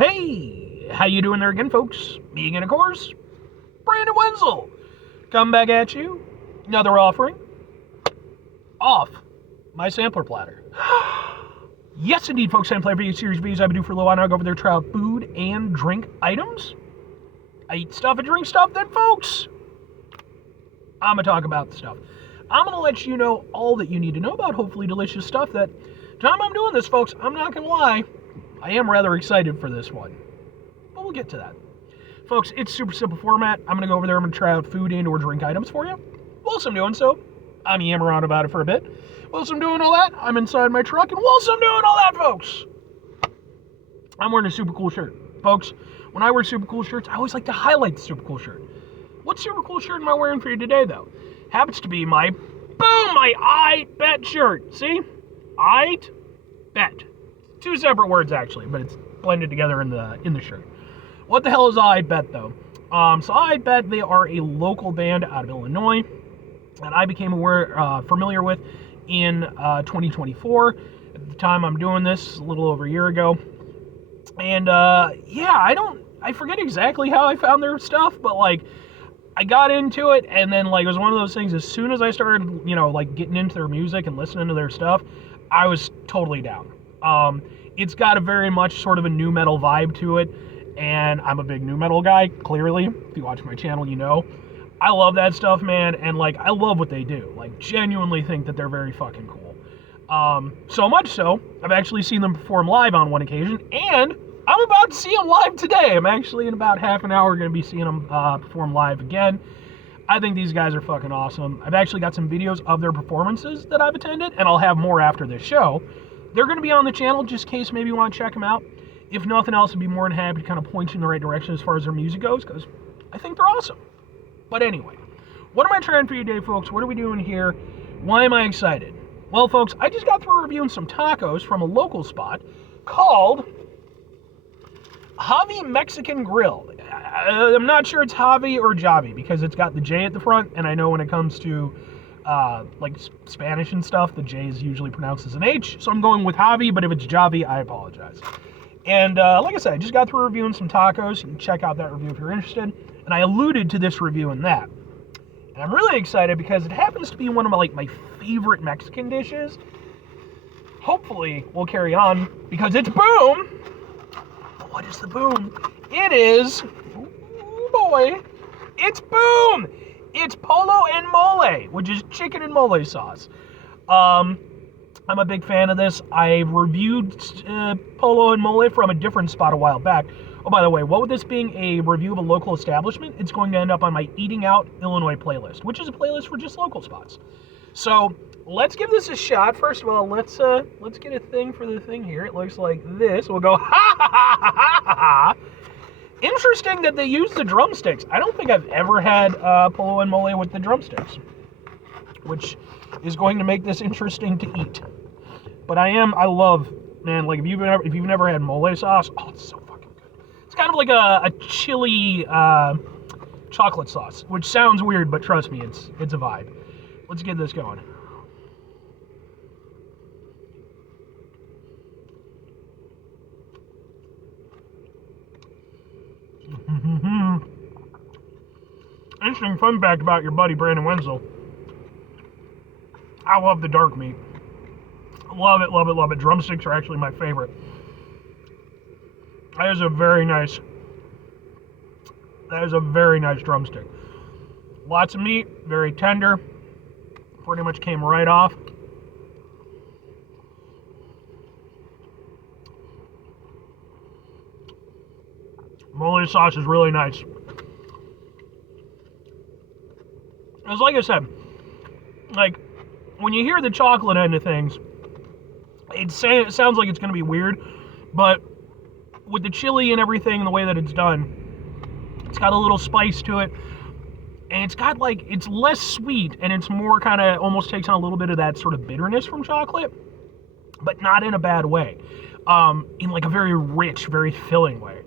Hey, how you doing there again, folks? Me again, of course, Brandon Wenzel. Come back at you. Another offering. Off my sampler platter. Yes, indeed, folks. I play video series videos I've been doing for a little while now. I go over there, try out food and drink items. I eat stuff and drink stuff. Then, folks, I'm going to talk about the stuff. I'm going to let you know all that you need to know about hopefully delicious stuff that time I'm doing this, folks, I'm not going to lie, I am rather excited for this one. But we'll get to that. Folks, it's super simple format. I'm going to go over there. I'm going to try out food and or drink items for you. Whilst I'm doing so, I'm yammering on about it for a bit. Whilst I'm doing all that, I'm inside my truck. And whilst I'm doing all that, folks, I'm wearing a super cool shirt. Folks, when I wear super cool shirts, I always like to highlight the super cool shirt. What super cool shirt am I wearing for you today, though? Happens to be my I Bet shirt. See? I Bet. Two separate words, actually, but it's blended together in the shirt. What the hell is I Bet, though? So I Bet, they are a local band out of Illinois that I became familiar with in 2024. At the time I'm doing this, a little over a year ago. And, yeah, I forget exactly how I found their stuff, but, like, I got into it, and then, like, it was one of those things, as soon as I started, like, getting into their music and listening to their stuff, I was totally down. It's got a very much sort of a nu metal vibe to it, and I'm a big nu metal guy, clearly. If you watch my channel, you know. I love that stuff, man, and, like, I love what they do. Like, genuinely think that they're very fucking cool. So much so, I've actually seen them perform live on one occasion, and I'm about to see them live today. I'm actually in about half an hour going to be seeing them perform live again. I think these guys are fucking awesome. I've actually got some videos of their performances that I've attended, and I'll have more after this show. They're going to be on the channel just in case maybe you want to check them out. If nothing else, I'd be more than happy to kind of point you in the right direction as far as their music goes, because I think they're awesome. But anyway, what am I trying for you today, folks? What are we doing here? Why am I excited? Well, folks, I just got through reviewing some tacos from a local spot called Javi Mexican Grill. I'm not sure it's Javi or Javi because it's got the J at the front, and I know when it comes to like Spanish and stuff, the J is usually pronounced as an H, so I'm going with Javi, but if it's Javi, I apologize. And like I said, I just got through reviewing some tacos. You can check out that review if you're interested, and I alluded to this review in that. And I'm really excited because it happens to be one of my favorite Mexican dishes. Hopefully, we'll carry on because it's boom! What is the boom? It is, oh boy, it's boom! It's Pollo and mole, which is chicken and mole sauce. I'm a big fan of this. I reviewed Pollo and mole from a different spot a while back. Oh, by the way, what with this being a review of a local establishment, it's going to end up on my Eating Out Illinois playlist, which is a playlist for just local spots. So let's give this a shot. First of all, let's get a thing for the thing here. It looks like this. We'll go ha ha ha ha ha ha. Interesting that they use the drumsticks. I don't think I've ever had Pollo and mole with the drumsticks, which is going to make this interesting to eat. But I love, man, like if you've never had mole sauce, oh, it's so fucking good. It's kind of like a chili chocolate sauce, which sounds weird, but trust me, it's a vibe. Let's get this going. Interesting fun fact about your buddy Brandon Wenzel. I love the dark meat. Love it, love it, love it. Drumsticks are actually my favorite. That is a very nice drumstick. Lots of meat, very tender. Pretty much came right off. Mole sauce is really nice. It's like I said, like when you hear the chocolate end of things, it sounds like it's going to be weird, but with the chili and everything and the way that it's done, it's got a little spice to it, and it's got it's less sweet, and it's more kind of almost takes on a little bit of that sort of bitterness from chocolate, but not in a bad way, in like a very rich, very filling way.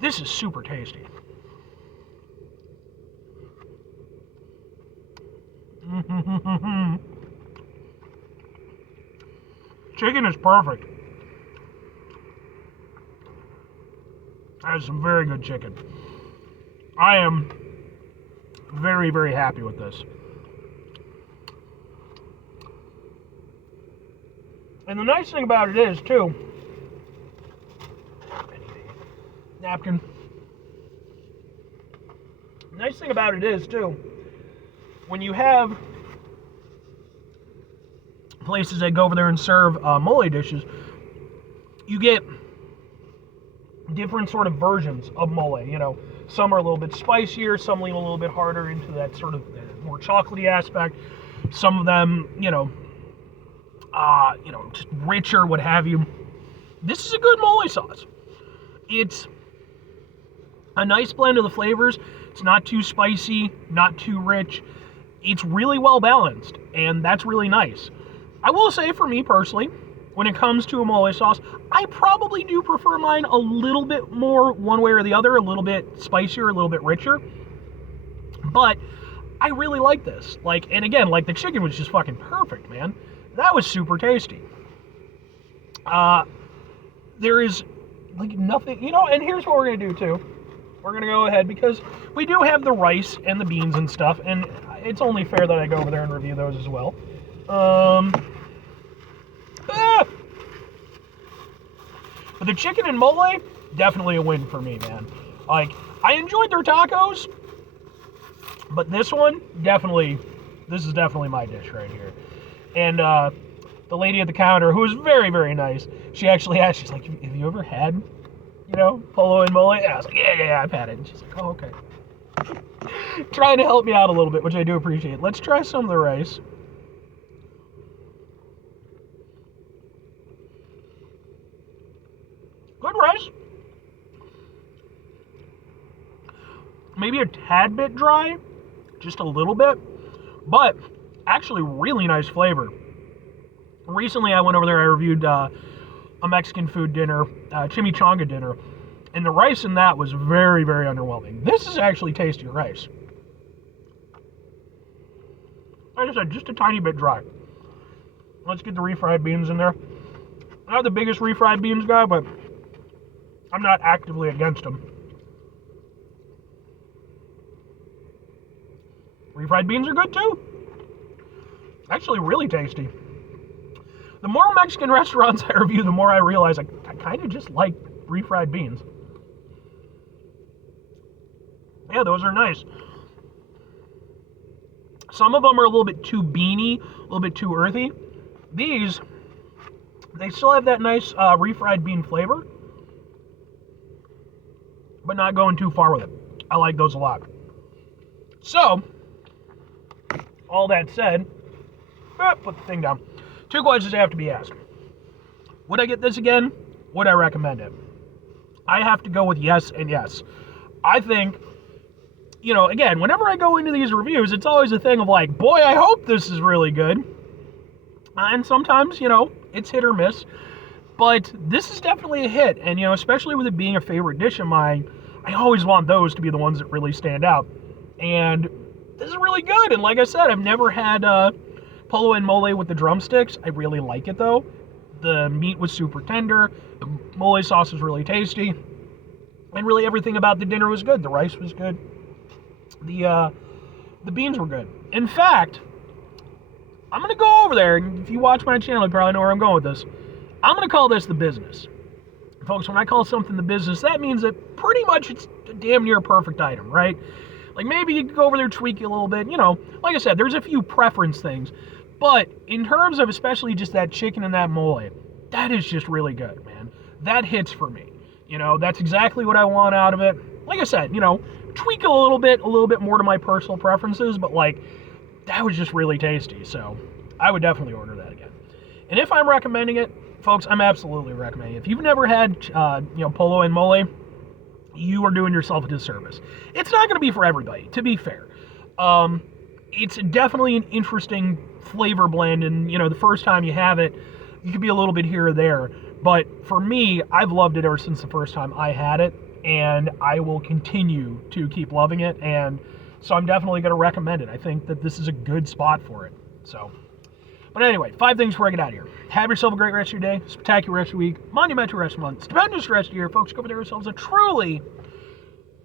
This is super tasty. Chicken is perfect. That is some very good chicken. I am very, very happy with this. And the nice thing about it is, too, napkin. The nice thing about it is, too, when you have places that go over there and serve mole dishes, you get different sort of versions of mole. You know, some are a little bit spicier, some lean a little bit harder into that sort of more chocolatey aspect. Some of them, just richer, what have you. This is a good mole sauce. It's a nice blend of the flavors. It's not too spicy, not too rich. It's really well balanced, and that's really nice. I will say, for me personally, when it comes to a mole sauce, I probably do prefer mine a little bit more one way or the other, a little bit spicier, a little bit richer. But I really like this. And again, the chicken was just fucking perfect, man. That was super tasty. There is nothing, and here's what we're gonna do too. We're gonna go ahead, because we do have the rice and the beans and stuff, and it's only fair that I go over there and review those as well. But the chicken and mole, definitely a win for me, man. I enjoyed their tacos, but this is definitely my dish right here. And the lady at the counter, who was very, very nice, she actually asked, she's like, have you ever had, Pollo and mole? And I was like, yeah, I've had it. And she's like, oh, okay. Trying to help me out a little bit, which I do appreciate. Let's try some of the rice. Good rice. Maybe a tad bit dry, just a little bit, but actually really nice flavor. Recently I went over there, I reviewed a Mexican food dinner, chimichanga dinner, and the rice in that was very, very underwhelming. This is actually tastier rice. Like I said, just a tiny bit dry. Let's get the refried beans in there. I'm not the biggest refried beans guy, but I'm not actively against them. Refried beans are good too. Actually really tasty. The more Mexican restaurants I review, the more I realize I kind of just like refried beans. Yeah, those are nice. Some of them are a little bit too beany, a little bit too earthy. These, they still have that nice refried bean flavor, but not going too far with it. I like those a lot. So, all that said, put the thing down. 2 questions have to be asked. Would I get this again? Would I recommend it? I have to go with yes and yes. I think, again, whenever I go into these reviews, it's always a thing of like, boy, I hope this is really good. And sometimes, it's hit or miss. But this is definitely a hit. And, especially with it being a favorite dish of mine, I always want those to be the ones that really stand out. And this is really good. And like I said, I've never had Pollo and mole with the drumsticks. I really like it though. The meat was super tender. The mole sauce was really tasty. And really everything about the dinner was good. The rice was good. The beans were good. In fact, I'm going to go over there, and if you watch my channel, you probably know where I'm going with this. I'm going to call this the business. Folks, when I call something the business, that means that pretty much it's a damn near perfect item, right? Like maybe you could go over there, tweak it a little bit, like I said, there's a few preference things. But in terms of especially just that chicken and that mole, that is just really good, man. That hits for me. That's exactly what I want out of it. Like I said, tweak it a little bit more to my personal preferences, but that was just really tasty. So I would definitely order that again. And if I'm recommending it, folks, I'm absolutely recommending it. If you've never had, Pollo and mole, you are doing yourself a disservice. It's not going to be for everybody, to be fair. It's definitely an interesting flavor blend, and the first time you have it, you could be a little bit here or there. But for me, I've loved it ever since the first time I had it, and I will continue to keep loving it. And so I'm definitely going to recommend it. I think that this is a good spot for it. So, But anyway, 5 things before I get out of here. Have yourself a great rest of your day, spectacular rest of your week, monumental rest of your month, stupendous rest of your year. Folks, go over there yourselves a truly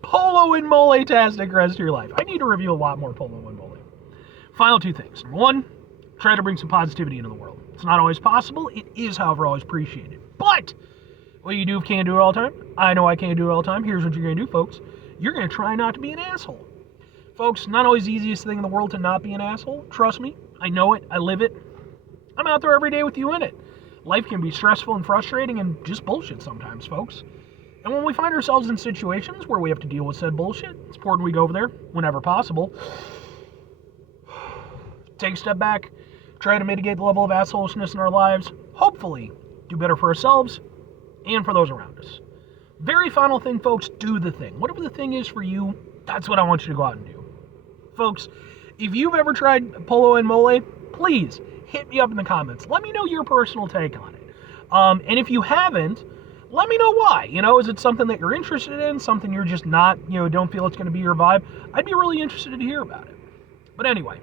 Pollo and Mole-tastic rest of your life. I need to review a lot more Pollo and Mole. Final 2 things. Number 1, try to bring some positivity into the world. It's not always possible. It is, however, always appreciated. But what you do can't do it all the time. I know I can't do it all the time. Here's what you're going to do, folks. You're going to try not to be an asshole. Folks, not always the easiest thing in the world to not be an asshole. Trust me. I know it. I live it. I'm out there every day with you in it. Life can be stressful and frustrating and just bullshit sometimes, folks. And when we find ourselves in situations where we have to deal with said bullshit, it's important we go over there whenever possible. Take a step back, try to mitigate the level of assholishness in our lives, hopefully do better for ourselves and for those around us. Very final thing, folks, do the thing. Whatever the thing is for you, that's what I want you to go out and do. Folks, if you've ever tried Pollo and Mole, please hit me up in the comments. Let me know your personal take on it. And if you haven't, let me know why. Is it something that you're interested in? Something you're just not, don't feel it's going to be your vibe? I'd be really interested to hear about it. But anyway,